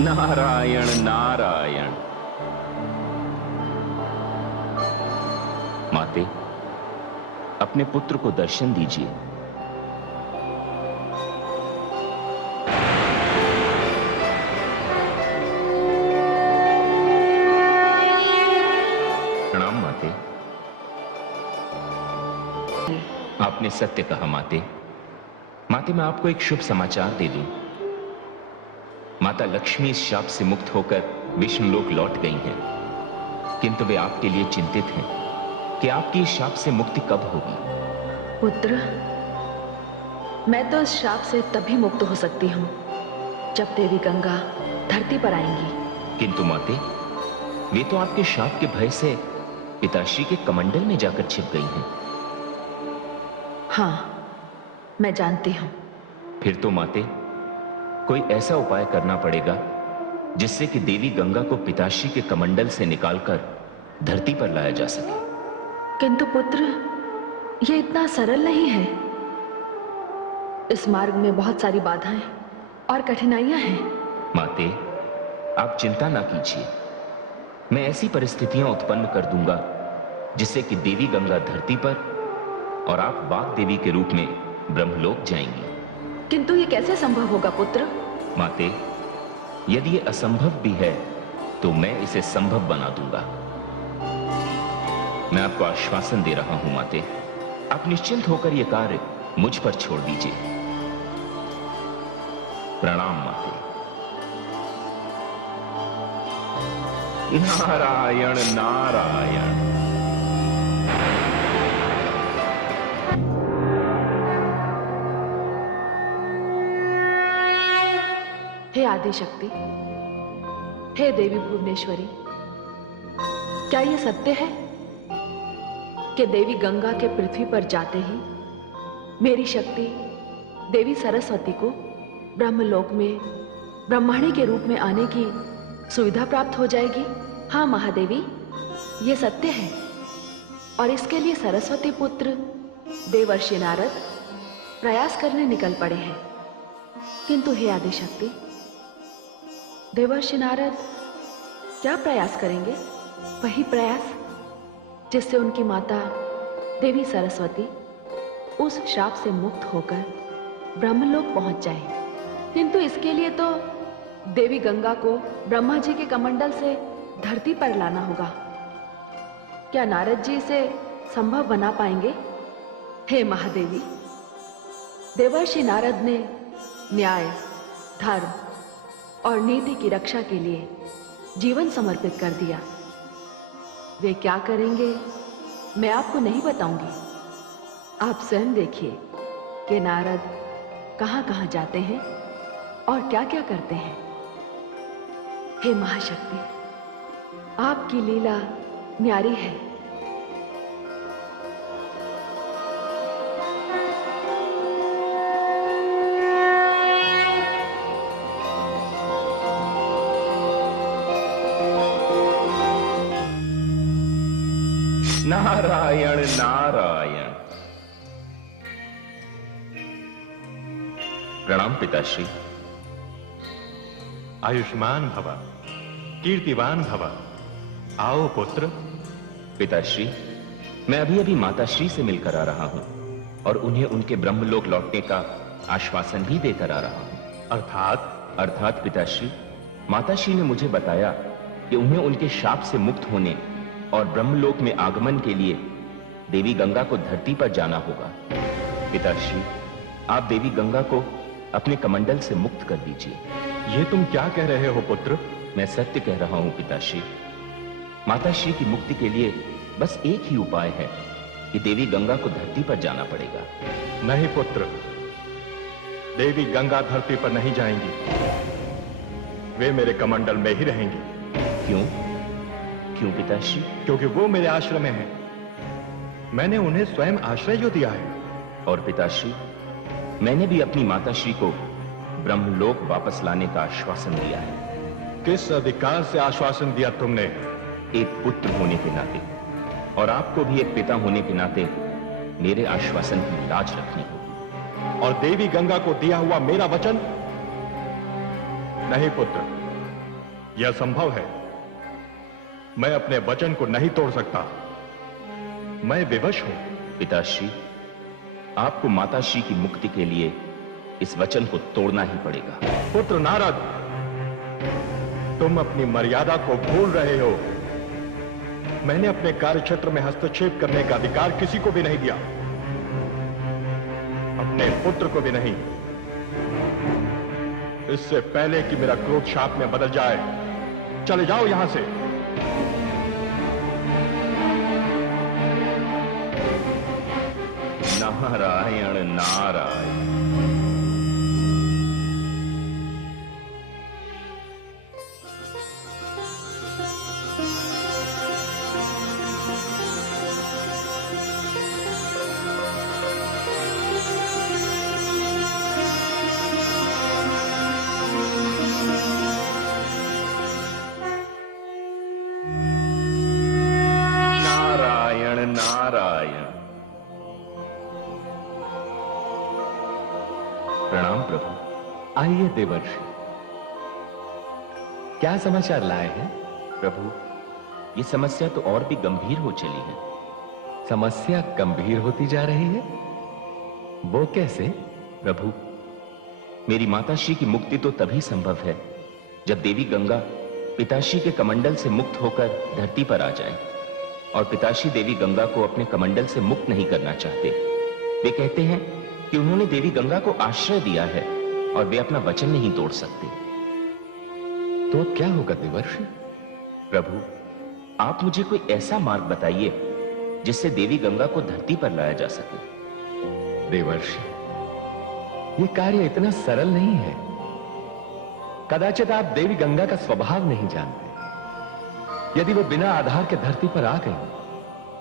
नारायण नारायण। माते, अपने पुत्र को दर्शन दीजिए। प्रणाम माते। आपने सत्य कहा माते। माते, मैं आपको एक शुभ समाचार दे दूं। माता लक्ष्मी इस शाप से मुक्त होकर विष्णुलोक लौट गई हैं, किंतु वे आपके लिए चिंतित हैं कि आपकी इस शाप से मुक्ति कब होगी। पुत्र, मैं तो इस शाप से तभी मुक्त हो सकती हूँ जब देवी गंगा धरती पर आएंगी। किंतु माते, वे तो आपके शाप के भय से पिताश्री के कमंडल में जाकर छिप गई हैं। हाँ, मैं जानती हूँ। फिर तो माते, कोई ऐसा उपाय करना पड़ेगा जिससे कि देवी गंगा को पिताश्री के कमंडल से निकालकर धरती पर लाया जा सके। किंतु पुत्र, यह इतना सरल नहीं है। इस मार्ग में बहुत सारी बाधाएं और कठिनाइयां हैं। माते, आप चिंता ना कीजिए। मैं ऐसी परिस्थितियां उत्पन्न कर दूंगा जिससे कि देवी गंगा धरती पर और आप बाघ देवी के रूप में ब्रह्मलोक जाएंगी। किंतु ये कैसे संभव होगा पुत्र? माते, यदि ये असंभव भी है तो मैं इसे संभव बना दूंगा। मैं आपको आश्वासन दे रहा हूं माते, आप निश्चिंत होकर यह कार्य मुझ पर छोड़ दीजिए। प्रणाम माते। नारायण नारायण। हे आदिशक्ति, हे देवी भुवनेश्वरी, क्या यह सत्य है कि देवी गंगा के पृथ्वी पर जाते ही मेरी शक्ति देवी सरस्वती को ब्रह्मलोक में ब्रह्मणी के रूप में आने की सुविधा प्राप्त हो जाएगी? हाँ महादेवी, यह सत्य है। और इसके लिए सरस्वती पुत्र देवर्षि नारद प्रयास करने निकल पड़े हैं। किंतु हे आदिशक्ति, देवर्षि नारद क्या प्रयास करेंगे? वही प्रयास जिससे उनकी माता देवी सरस्वती उस शाप से मुक्त होकर ब्रह्मलोक पहुंच जाए। किंतु इसके लिए तो देवी गंगा को ब्रह्मा जी के कमंडल से धरती पर लाना होगा। क्या नारद जी इसे संभव बना पाएंगे? हे महादेवी, देवर्षि नारद ने न्याय, धर्म और नीति की रक्षा के लिए जीवन समर्पित कर दिया। वे क्या करेंगे मैं आपको नहीं बताऊंगी। आप स्वयं देखिए कि नारद कहां कहां जाते हैं और क्या क्या करते हैं। हे महाशक्ति, आपकी लीला न्यारी है। नारायण नारायण। प्रणाम पिताश्री। आयुष्मान भव, कीर्तिवान भव। आओ पुत्र। पिताश्री, मैं अभी अभी माताश्री से मिलकर आ रहा हूं और उन्हें उनके ब्रह्मलोक लौटने का आश्वासन भी देकर आ रहा हूं। अर्थात पिताश्री, माताश्री ने मुझे बताया कि उन्हें उनके शाप से मुक्त होने और ब्रह्मलोक में आगमन के लिए देवी गंगा को धरती पर जाना होगा। पिताश्री, आप देवी गंगा को अपने कमंडल से मुक्त कर दीजिए। ये तुम क्या कह रहे हो पुत्र? मैं सत्य कह रहा हूं पिताश्री। माताश्री की मुक्ति के लिए बस एक ही उपाय है कि देवी गंगा को धरती पर जाना पड़ेगा। नहीं पुत्र, देवी गंगा धरती पर नहीं जाएंगी। वे मेरे कमंडल में ही रहेंगी। क्यों? क्यों पिताश्री? क्योंकि वो मेरे आश्रम में हैं। मैंने उन्हें स्वयं आश्रय जो दिया है। और पिताश्री, मैंने भी अपनी माताश्री को ब्रह्मलोक वापस लाने का आश्वासन दिया है। किस अधिकार से आश्वासन दिया तुमने? एक पुत्र होने के नाते और आपको भी एक पिता होने के नाते मेरे आश्वासन की लाज रखनी होगी। और देवी गंगा को दिया हुआ मेरा वचन नहीं पुत्र, यह संभव है। मैं अपने वचन को नहीं तोड़ सकता। मैं विवश हूं। पिताश्री, आपको माताश्री की मुक्ति के लिए इस वचन को तोड़ना ही पड़ेगा। पुत्र नारद, तुम अपनी मर्यादा को भूल रहे हो। मैंने अपने कार्यक्षेत्र में हस्तक्षेप करने का अधिकार किसी को भी नहीं दिया, अपने पुत्र को भी नहीं। इससे पहले कि मेरा क्रोध शाप में बदल जाए, चले जाओ यहां से। नारायण नारायण। प्रणाम प्रभु। आइए देवर्षि, क्या समाचार लाए हैं? प्रभु, ये समस्या तो और भी गंभीर हो चली है। समस्या गंभीर होती जा रही है? वो कैसे? प्रभु, मेरी माताश्री की मुक्ति तो तभी संभव है जब देवी गंगा पिताश्री के कमंडल से मुक्त होकर धरती पर आ जाए। और पिताश्री देवी गंगा को अपने कमंडल से मुक्त नहीं करना चाहते। वे कहते हैं कि उन्होंने देवी गंगा को आश्रय दिया है और वे अपना वचन नहीं तोड़ सकते। तो अब क्या होगा देवर्षि? प्रभु, आप मुझे कोई ऐसा मार्ग बताइए जिससे देवी गंगा को धरती पर लाया जा सके। देवर्षि, ये कार्य इतना सरल नहीं है। कदाचित आप देवी गंगा का स्वभाव नहीं जानते। यदि वो बिना आधार के धरती पर आ गई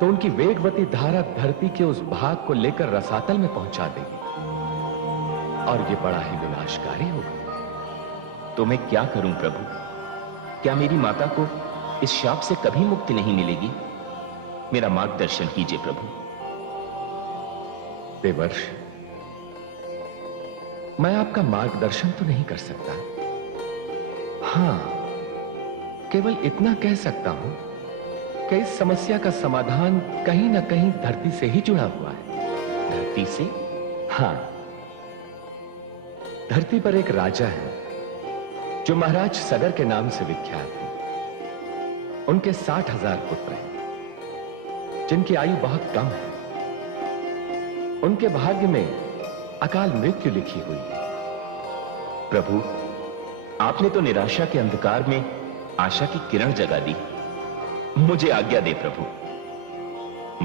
तो उनकी वेगवती धारा धरती के उस भाग को लेकर रसातल में पहुंचा देगी और ये बड़ा ही विनाशकारी होगा। तो मैं क्या करूं प्रभु? क्या मेरी माता को इस शाप से कभी मुक्ति नहीं मिलेगी? मेरा मार्गदर्शन कीजिए प्रभु। देवर्षि, मैं आपका मार्गदर्शन तो नहीं कर सकता। हां, केवल इतना कह सकता हूं कि इस समस्या का समाधान कहीं ना कहीं धरती से ही जुड़ा हुआ है। धरती से? हां, धरती पर एक राजा है जो महाराज सगर के नाम से विख्यात है। उनके 60,000 पुत्र हैं जिनकी आयु बहुत कम है। उनके भाग्य में अकाल मृत्यु लिखी हुई है। प्रभु, आपने तो निराशा के अंधकार में आशा की किरण जगा दी। मुझे आज्ञा दे प्रभु।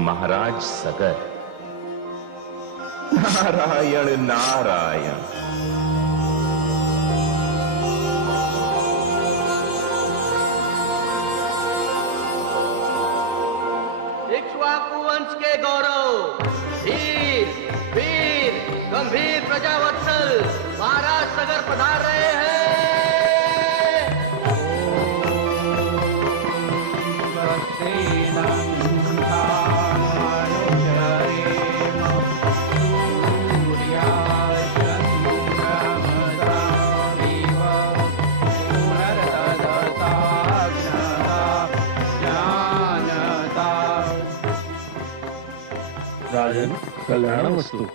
महाराज सगर। नारायण नारायण। इक्ष्वाकु वंश के गौरव, धीर, वीर, गंभीर प्रजावत्सल महाराज सगर पधार रहे हैं। राजन, कल्याणमस्तु।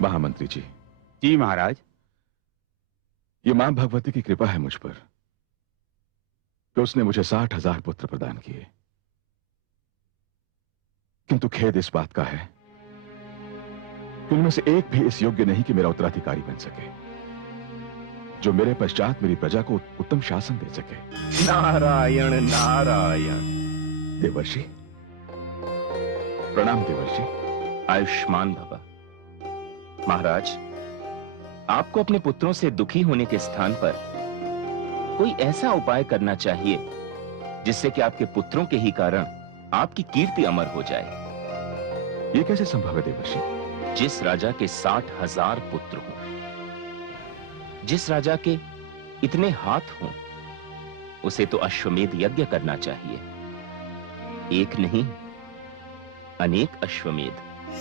महामंत्री जी। जी महाराज। ये मां भगवती की कृपा है मुझ पर कि उसने मुझे 60,000 पुत्र प्रदान किए। किंतु खेद इस बात का है कि उनमें से एक भी इस योग्य नहीं कि मेरा उत्तराधिकारी बन सके, जो मेरे पश्चात मेरी प्रजा को उत्तम शासन दे सके। नारायण नारायण। देवर्षि, प्रणाम देवर्षि। आयुष्मान भव। महाराज, आपको अपने पुत्रों से दुखी होने के स्थान पर कोई ऐसा उपाय करना चाहिए जिससे कि आपके पुत्रों के ही कारण आपकी कीर्ति अमर हो जाए। यह कैसे संभव है देवर्षि? जिस राजा के 60,000 पुत्र हों जिस राजा के इतने हाथ हों, उसे तो अश्वमेध यज्ञ करना चाहिए। एक नहीं, अनेक अश्वमेध।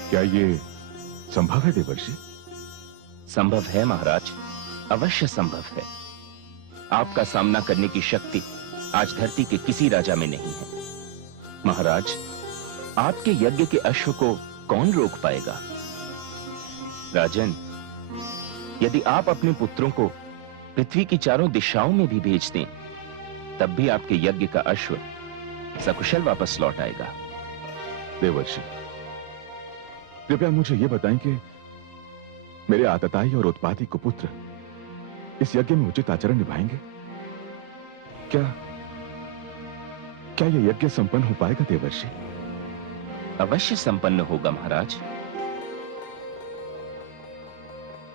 क्या ये संभव है देवर्षि? संभव है महाराज, अवश्य संभव है। आपका सामना करने की शक्ति आज धरती के किसी राजा में नहीं है। महाराज, आपके यज्ञ के अश्व को कौन रोक पाएगा? राजन, यदि आप अपने पुत्रों को पृथ्वी की चारों दिशाओं में भी भेज दें, तब भी आपके यज्ञ का अश्व सकुशल वापस लौट आएगा। देवर्षि, कृपया मुझे यह बताएं कि मेरे आतताई और उत्पाती कुपुत्र इस यज्ञ में उचित आचरण निभाएंगे? क्या यह यज्ञ संपन्न हो पाएगा देवर्षि? अवश्य संपन्न होगा महाराज।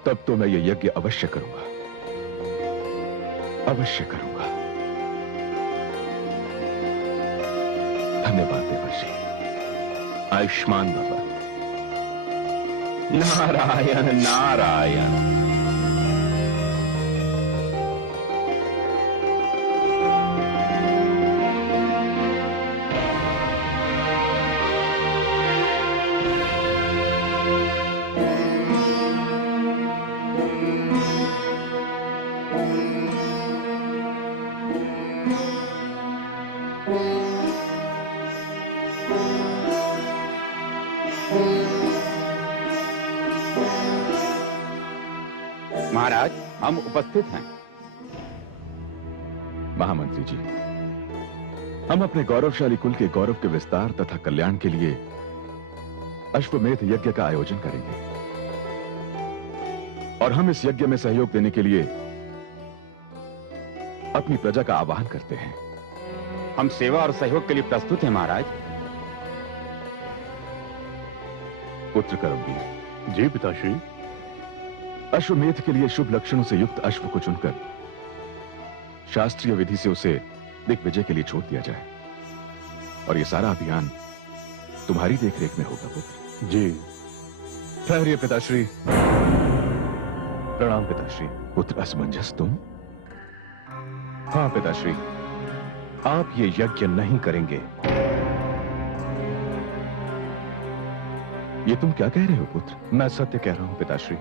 तब तो मैं यह यज्ञ अवश्य करूंगा, अवश्य करूंगा। धन्यवाद देवर्षि। आयुष्मान भव। नारायण नारायण। महाराज, हम उपस्थित हैं। महामंत्री जी, हम अपने गौरवशाली कुल के गौरव के विस्तार तथा कल्याण के लिए अश्वमेध यज्ञ का आयोजन करेंगे, और हम इस यज्ञ में सहयोग देने के लिए अपनी प्रजा का आह्वान करते हैं। हम सेवा और सहयोग के लिए प्रस्तुत हैं महाराज। पुत्र कर्मवीर। जी पिताश्री। अश्वमेध के लिए शुभ लक्षणों से युक्त अश्व को चुनकर शास्त्रीय विधि से उसे दिग्विजय के लिए छोड़ दिया जाए, और यह सारा अभियान तुम्हारी देखरेख में होगा पुत्र। जी। ठहरिए पिताश्री। प्रणाम पिताश्री। पुत्र असमंजस तुम? हाँ पिताश्री, आप ये यज्ञ नहीं करेंगे। ये तुम क्या कह रहे हो पुत्र? मैं सत्य कह रहा हूं पिताश्री।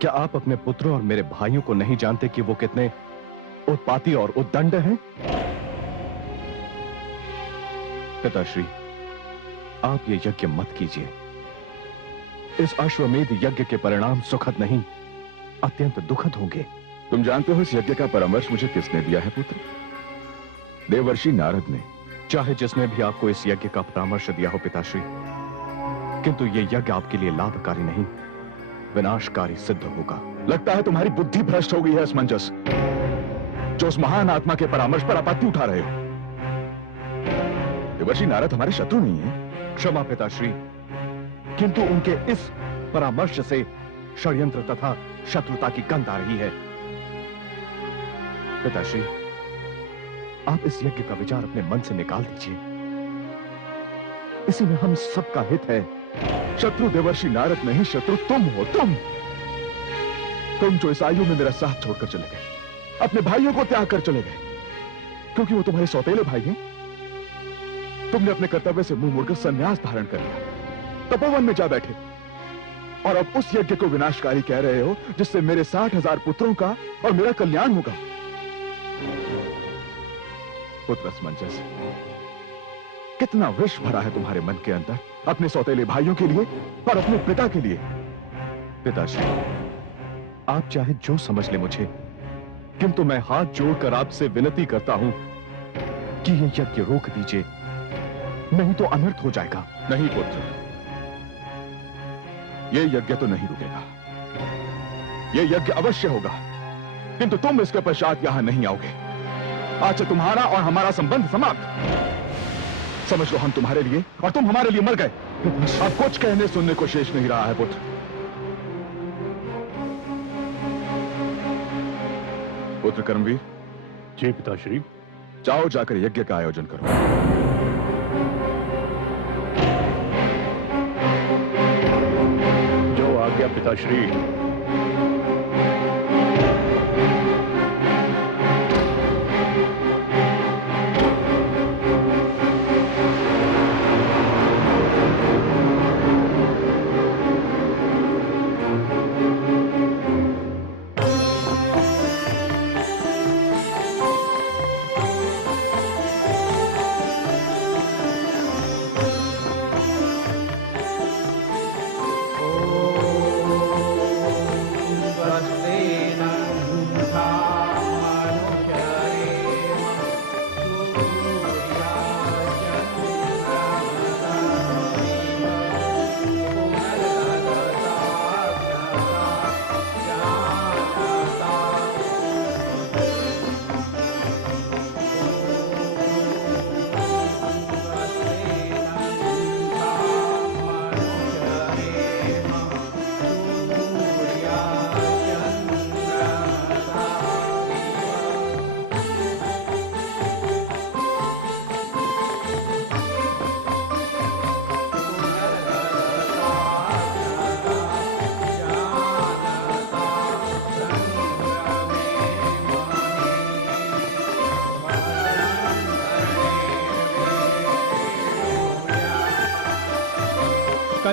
क्या आप अपने पुत्रों और मेरे भाइयों को नहीं जानते कि वो कितने उत्पाती और उद्दंड हैं? पिताश्री, आप ये यज्ञ मत कीजिए। इस अश्वमेध यज्ञ के परिणाम सुखद नहीं, अत्यंत दुखद होंगे। तुम जानते हो इस यज्ञ का परामर्श मुझे किसने दिया है पुत्र? देवर्षि नारद ने। चाहे जिसने भी आपको इस यज्ञ का परामर्श दिया हो पिताश्री, किंतु यह यज्ञ आपके लिए लाभकारी नहीं, विनाशकारी सिद्ध होगा। लगता है तुम्हारी बुद्धि भ्रष्ट हो गई है असमंजस, जो उस महान आत्मा के परामर्श पर आपत्ति उठा रहे हो। देवर्षि नारद हमारे शत्रु नहीं है। क्षमा पिताश्री, किंतु उनके इस परामर्श से षड्यंत्र तथा शत्रुता की गंध आ रही है। पिताश्री, आप इस यज्ञ का विचार अपने मन से निकाल दीजिए। इसी में हम सबका हित है। शत्रु देवर्षि नारद नहीं, शत्रु तुम हो। तुम जो इस आयु में मेरा साथ छोड़कर चले गए, अपने भाइयों को त्याग कर चले गए, क्योंकि वो तुम्हारे सौतेले भाई हैं। तुमने अपने कर्तव्य से मुंह मोड़कर संन्यास धारण कर लिया, तपोवन में जा बैठे, और अब उस यज्ञ को विनाशकारी कह रहे हो जिससे मेरे 60,000 पुत्रों का और मेरा कल्याण होगा। पुत्र असमंजस, कितना विष भरा है तुम्हारे मन के अंदर अपने सौतेले भाइयों के लिए और अपने पिता के लिए। पिताश्री, आप चाहे जो समझ ले मुझे, किंतु मैं हाथ जोड़कर आपसे विनती करता हूं कि यह यज्ञ रोक दीजिए, नहीं तो अनर्थ हो जाएगा। नहीं पुत्र, यह यज्ञ तो नहीं रुकेगा। यह यज्ञ अवश्य होगा, किंतु तुम इसके पश्चात यहां नहीं आओगे। आज से तुम्हारा और हमारा संबंध समाप्त। समझ लो, हम तुम्हारे लिए और तुम हमारे लिए मर गए। अब कुछ कहने सुनने को शेष नहीं रहा है पुत्र। पुत्र कर्मवीर। जी पिताश्री। जाओ, जाकर यज्ञ का आयोजन करो। जो आज्ञा पिताश्री।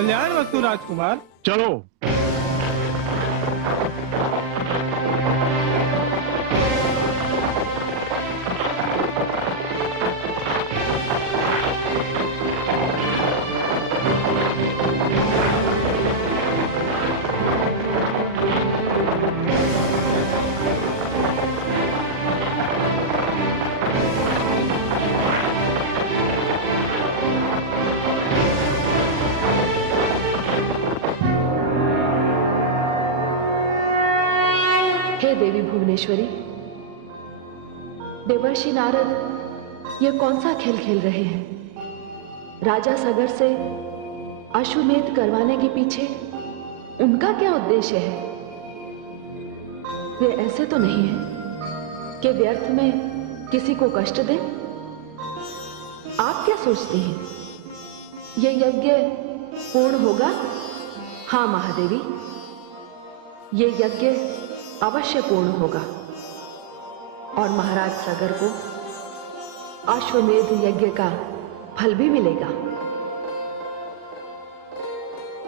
कल्याण वस्तु राजकुमार। चलो। हे देवी भुवनेश्वरी, देवर्षि नारद ये कौन सा खेल खेल रहे हैं? राजा सगर से अश्वमेध करवाने के पीछे उनका क्या उद्देश्य है? वे ऐसे तो नहीं है कि व्यर्थ में किसी को कष्ट दें? आप क्या सोचती हैं? ये यज्ञ पूर्ण होगा? हाँ महादेवी, ये यज्ञ अवश्य पूर्ण होगा और महाराज सगर को अश्वमेध यज्ञ का फल भी मिलेगा।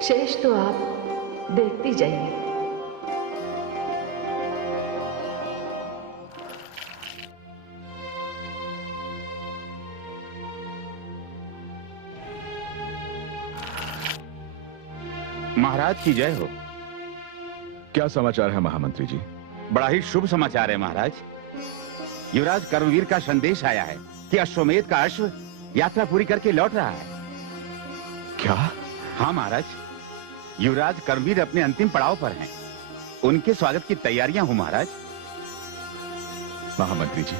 शेष तो आप देखती जाइए। महाराज की जय हो। क्या समाचार है महामंत्री जी? बड़ा ही शुभ समाचार है महाराज। युवराज कर्मवीर का संदेश आया है कि अश्वमेध का अश्व यात्रा पूरी करके लौट रहा है। क्या? हाँ महाराज, युवराज कर्मवीर अपने अंतिम पड़ाव पर हैं। उनके स्वागत की तैयारियां हो महाराज। महामंत्री जी,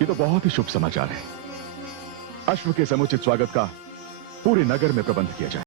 ये तो बहुत ही शुभ समाचार है। अश्व के समुचित स्वागत का पूरे नगर में प्रबंध किया जाए।